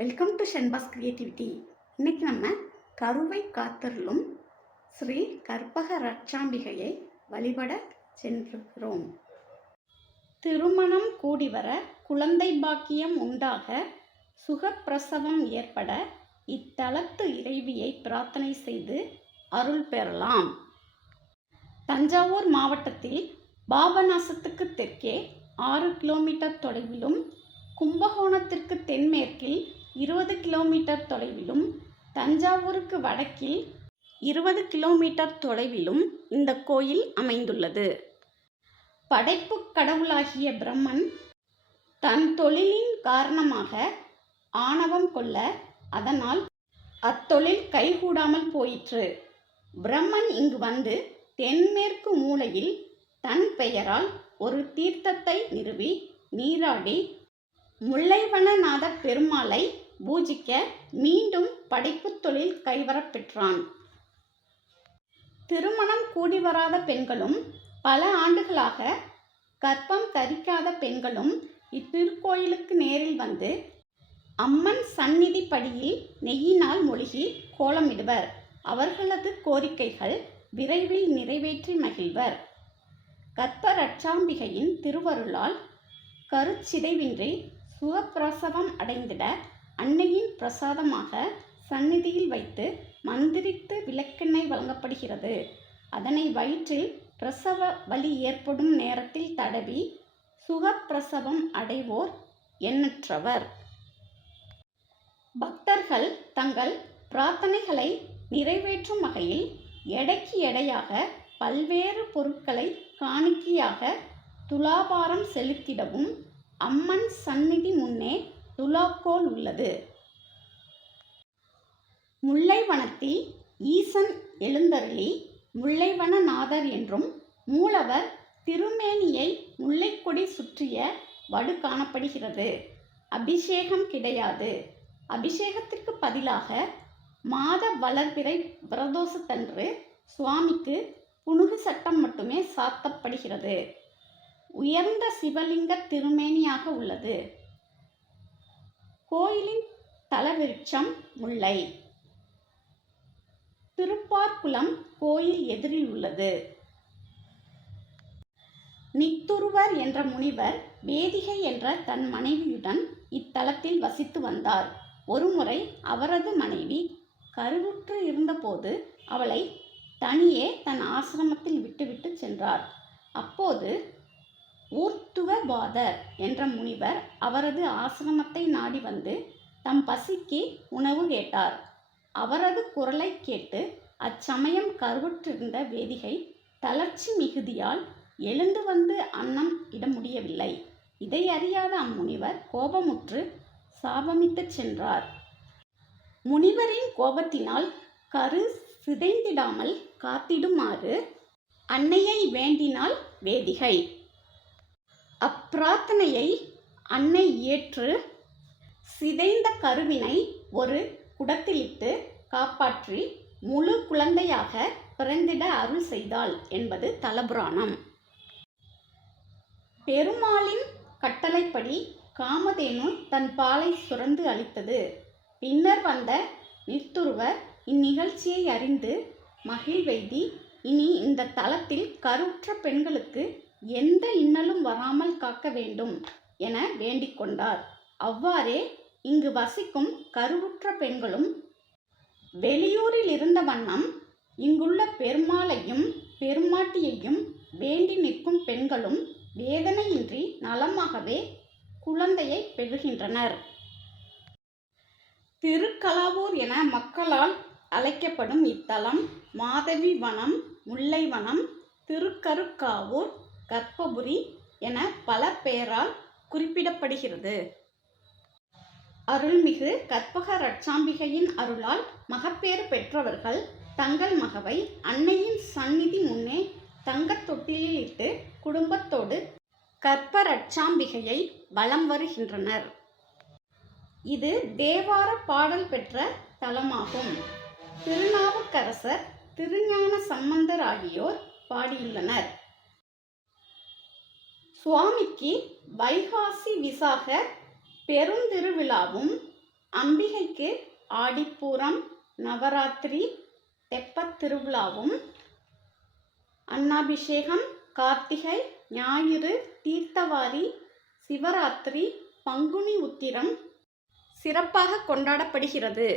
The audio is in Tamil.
Welcome to Shenba's creativity. இன்னைக்கு நம்ம கருவை காத்தருளும் ஸ்ரீ கற்பக ரட்சாம்பிகையை வழிபட சென்றிருக்கிறோம். திருமணம் கூடி வர, குழந்தை பாக்கியம் உண்டாக, சுகப்பிரசவம் ஏற்பட இத்தலத்து இறைவியை பிரார்த்தனை செய்து அருள் பெறலாம். தஞ்சாவூர் மாவட்டத்தில் பாபநாசத்துக்கு தெற்கே 6 கிலோமீட்டர் தொலைவிலும், கும்பகோணத்திற்கு தென்மேற்கில் 20 கிலோமீட்டர் தொலைவிலும், தஞ்சாவூருக்கு வடக்கில் 20 கிலோமீட்டர் தொலைவிலும் இந்த கோயில் அமைந்துள்ளது. படைப்பு கடவுளாகிய பிரம்மன் தன் தொழிலின் காரணமாக ஆணவம் கொள்ள, அதனால் அத்தொழில் கைகூடாமல் போயிற்று. பிரம்மன் இங்கு வந்து தென்மேற்கு மூலையில் தன் பெயரால் ஒரு தீர்த்தத்தை நிறுவி நீராடி முல்லைவனநாத பெருமாளை பூஜிக்க மீண்டும் படைப்பு தொழில் கைவரப்பெற்றான். திருமணம் கூடி வராத பெண்களும், பல ஆண்டுகளாக கர்ப்பம் தரிக்காத பெண்களும் இத்திருக்கோயிலுக்கு நேரில் வந்து அம்மன் சந்நிதி படியில் நெய்யினால் மொழிகி கோலமிடுவர். அவர்களது கோரிக்கைகள் விரைவில் நிறைவேற்றி மகிழ்வர். கற்பரட்சாம்பிகையின் திருவருளால் கருச்சிதைவின்றி சுகப்பிரசவம் அடைந்திட அன்னையின் பிரசாதமாக சந்நிதியில் வைத்து மந்திரித்து விளக்கெண்ணெய் வழங்கப்படுகிறது. அதனை வயிற்றில் பிரசவ வலி ஏற்படும் நேரத்தில் தடவி சுகப்பிரசவம் அடைவோர் எண்ணற்றவர். பக்தர்கள் தங்கள் பிரார்த்தனைகளை நிறைவேற்றும் வகையில் எடைக்கு எடையாக பல்வேறு பொருட்களை காணிக்கையாக துலாபாரம் செலுத்திடவும் அம்மன் சந்நிதி முன்னே துலாக்கோல் உள்ளது. முல்லைவனத்தில் ஈசன் எழுந்தருளி முல்லைவனநாதர் என்றும், மூலவர் திருமேனியை முல்லைக்கொடி சுற்றிய வடு காணப்படுகிறது. அபிஷேகம் கிடையாது. அபிஷேகத்திற்கு பதிலாக மாத வளர்பிறை பிரதோஷத்தன்று சுவாமிக்கு புனுகு சட்டம் மட்டுமே சாத்தப்படுகிறது. உயர்ந்த சிவலிங்க திருமேனியாக உள்ளது. கோயிலின் தலவிருட்சம் முல்லை. திருப்பார்குளம் கோயில் எதிரில் உள்ளது. நித்துருவர் என்ற முனிவர் வேதிகை என்ற தன் மனைவியுடன் இத்தலத்தில் வசித்து வந்தார். ஒருமுறை அவரது மனைவி கருவுற்று இருந்தபோது அவளை தனியே தன் ஆசிரமத்தில் விட்டுவிட்டு சென்றார். அப்போது ஊர்த்துவபாதர் என்ற முனிவர் அவரது ஆசிரமத்தை நாடி வந்து தம் பசிக்கு உணவு கேட்டார். அவரது குரலை கேட்டு அச்சமயம் கருவுற்றிருந்த வேதிகை தளர்ச்சி மிகுதியால் எழுந்து வந்து அன்னம் இட முடியவில்லை. இதை அறியாத அம்முனிவர் கோபமுற்று சாபமிட்டு சென்றார். முனிவரின் கோபத்தினால் கரு சிதைந்திடாமல் காத்திடுமாறு அன்னையை வேண்டினாள் வேதிகை. அப்பிரார்த்தனையை அன்னை ஏற்று சிதைந்த கருவினை ஒரு குடத்திலிட்டு காப்பாற்றி முழு குழந்தையாக பிறந்திட அருள் செய்தாள் என்பது தலபுராணம். பெருமாளின் கட்டளைப்படி காமதேனு தன் பாலை சுரந்து அளித்தது. பின்னர் வந்த நித்துருவர் இந்நிகழ்ச்சியை அறிந்து மகிழ்வெய்தி, இனி இந்த தலத்தில் கருவுற்ற பெண்களுக்கு எந்த இன்னலும் வராமல் காக்க வேண்டும் என வேண்டிக் கொண்டார். அவ்வாறே இங்கு வசிக்கும் கருவுற்ற பெண்களும் வெளியூரில் இருந்த வண்ணம் இங்குள்ள பெருமாளையும் பெருமாட்டியையும் வேண்டி நிற்கும் பெண்களும் வேதனையின்றி நலமாகவே குழந்தையை பெறுகின்றனர். திருக்கலாவூர் என மக்களால் அழைக்கப்படும் இத்தலம் மாதவி வனம், முல்லைவனம், திருக்கருக்காவூர், கற்பபுரி என பல பெயரால் குறிப்பிடப்படுகிறது. அருள்மிகு கற்பக ரட்சாம்பிகையின் அருளால் மகப்பேறு பெற்றவர்கள் தங்கள் மகவை அன்னையின் சந்நிதி முன்னே தங்கத் தொட்டிலில் இட்டு குடும்பத்தோடு கற்பரட்சாம்பிகையை வலம் வருகின்றனர். இது தேவார பாடல் பெற்ற தலமாகும். திருநாவுக்கரசர், திருஞான சம்பந்தர் ஆகியோர் பாடியுள்ளனர். சுவாமிக்கு வைகாசி விசாக பெருந்திருவிழாவும் அம்பிகைக்கு ஆடிப்பூரம், நவராத்திரி, தெப்பத் திருவிழாவும், அன்னாபிஷேகம், கார்த்திகை, ஞாயிறு, தீர்த்தவாரி, சிவராத்திரி, பங்குனி உத்திரம் சிறப்பாக கொண்டாடப்படுகிறது.